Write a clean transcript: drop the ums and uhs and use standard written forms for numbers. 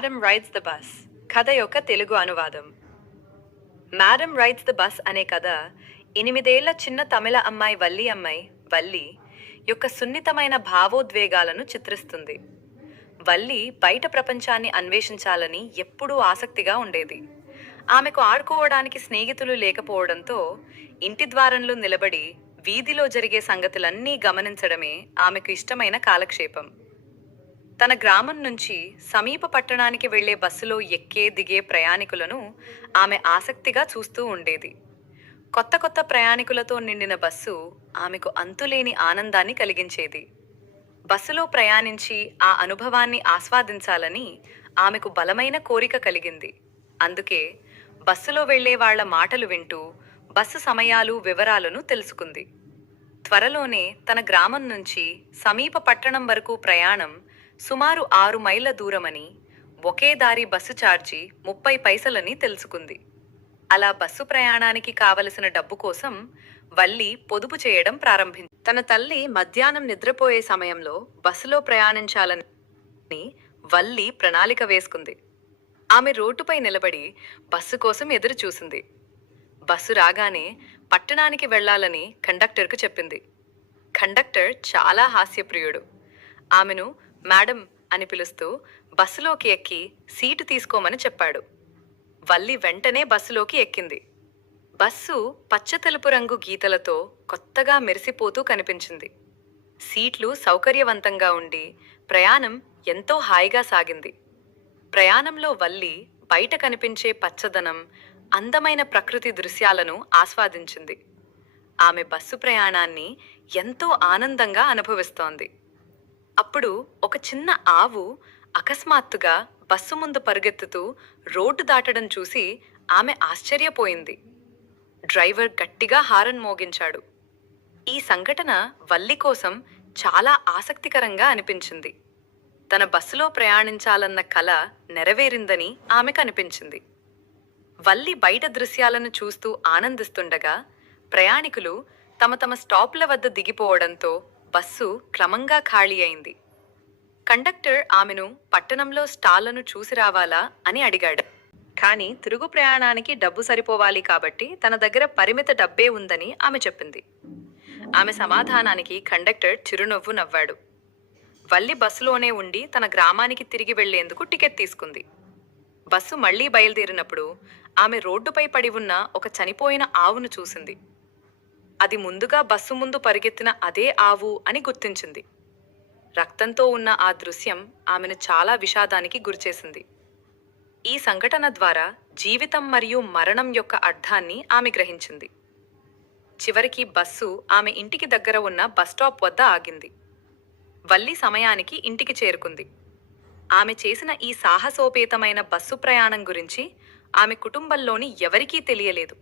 Madam rides the bus కథ యొక్క తెలుగు అనువాదం. మేడమ్ రైడ్స్ ద బస్ అనే కథ 8 ఏళ్ల చిన్న తమిళ అమ్మాయి వల్లి యొక్క సున్నితమైన భావోద్వేగాలను చిత్రిస్తుంది. వల్లి బయట ప్రపంచాన్ని అన్వేషించాలని ఎప్పుడూ ఆసక్తిగా ఉండేది. ఆమెకు ఆడుకోవడానికి స్నేహితులు లేకపోవడంతో ఇంటి ద్వారంలో నిలబడి వీధిలో జరిగే సంగతులన్నీ గమనించడమే ఆమెకు ఇష్టమైన కాలక్షేపం. తన గ్రామం నుంచి సమీప పట్టణానికి వెళ్లే బస్సులో ఎక్కే దిగే ప్రయాణికులను ఆమె ఆసక్తిగా చూస్తూ ఉండేది. కొత్త కొత్త ప్రయాణికులతో నిండిన బస్సు ఆమెకు అంతులేని ఆనందాన్ని కలిగించేది. బస్సులో ప్రయాణించి ఆ అనుభవాన్ని ఆస్వాదించాలని ఆమెకు బలమైన కోరిక కలిగింది. అందుకే బస్సులో వెళ్లే వాళ్ల మాటలు వింటూ బస్సు సమయాలు వివరాలను తెలుసుకుంది. త్వరలోనే తన గ్రామం నుంచి సమీప పట్టణం వరకు ప్రయాణం సుమారు 6 మైళ్ళ దూరమని, ఒకే దారి బస్సు ఛార్జీ 30 పైసలని తెలుసుకుంది. అలా బస్సు ప్రయాణానికి కావలసిన డబ్బు కోసం వల్లి పొదుపు చేయడం ప్రారంభించింది. తన తల్లి మధ్యాహ్నం నిద్రపోయే సమయంలో బస్సులో ప్రయాణించాలని వల్లి ప్రణాళిక వేసుకుంది. ఆమె రోడ్డుపై నిలబడి బస్సు కోసం ఎదురు చూసింది. బస్సు రాగానే పట్టణానికి వెళ్లాలని కండక్టర్కు చెప్పింది. కండక్టర్ చాలా హాస్యప్రియుడు. ఆమెను మేడం అని పిలుస్తూ బస్సులోకి ఎక్కి సీటు తీసుకోమని చెప్పాడు. వల్లి వెంటనే బస్సులోకి ఎక్కింది. బస్సు పచ్చ తెలుపు రంగు గీతలతో కొత్తగా మెరిసిపోతూ కనిపించింది. సీట్లు సౌకర్యవంతంగా ఉండి ప్రయాణం ఎంతో హాయిగా సాగింది. ప్రయాణంలో వల్లి బయట కనిపించే పచ్చదనం, అందమైన ప్రకృతి దృశ్యాలను ఆస్వాదించింది. ఆమె బస్సు ప్రయాణాన్ని ఎంతో ఆనందంగా అనుభవిస్తోంది. అప్పుడు ఒక చిన్న ఆవు అకస్మాత్తుగా బస్సు ముందు పరుగెత్తుతూ రోడ్డు దాటడం చూసి ఆమె ఆశ్చర్యపోయింది. డ్రైవర్ గట్టిగా హారన్ మోగించాడు. ఈ సంఘటన వల్లి కోసం చాలా ఆసక్తికరంగా అనిపించింది. తన బస్సులో ప్రయాణించాలన్న కల నెరవేరిందని ఆమెకు అనిపించింది. వల్లి బయట దృశ్యాలను చూస్తూ ఆనందిస్తుండగా ప్రయాణికులు తమ తమ స్టాప్ల వద్ద దిగిపోవడంతో బస్సు క్రమంగా ఖాళీ అయింది. కండక్టర్ ఆమెను పట్టణంలో స్టాళ్లను చూసి రావాలా అని అడిగాడు. కానీ తిరుగు ప్రయాణానికి డబ్బు సరిపోవాలి కాబట్టి తన దగ్గర పరిమిత డబ్బే ఉందని ఆమె చెప్పింది. ఆమె సమాధానానికి కండక్టర్ చిరునవ్వు నవ్వాడు. వల్లి బస్సులోనే ఉండి తన గ్రామానికి తిరిగి వెళ్లేందుకు టికెట్ తీసుకుంది. బస్సు మళ్లీ బయలుదేరినప్పుడు ఆమె రోడ్డుపై పడి ఉన్న ఒక చనిపోయిన ఆవును చూసింది. అది ముందుగా బస్సు ముందు పరిగెత్తిన అదే ఆవు అని గుర్తించింది. రక్తంతో ఉన్న ఆ దృశ్యం ఆమెను చాలా విషాదానికి గురిచేసింది. ఈ సంఘటన ద్వారా జీవితం మరియు మరణం యొక్క అర్థాన్ని ఆమె గ్రహించింది. చివరికి బస్సు ఆమె ఇంటికి దగ్గర ఉన్న బస్టాప్ వద్ద ఆగింది. వల్లి సమయానికి ఇంటికి చేరుకుంది. ఆమె చేసిన ఈ సాహసోపేతమైన బస్సు ప్రయాణం గురించి ఆమె కుటుంబంలోని ఎవరికీ తెలియలేదు.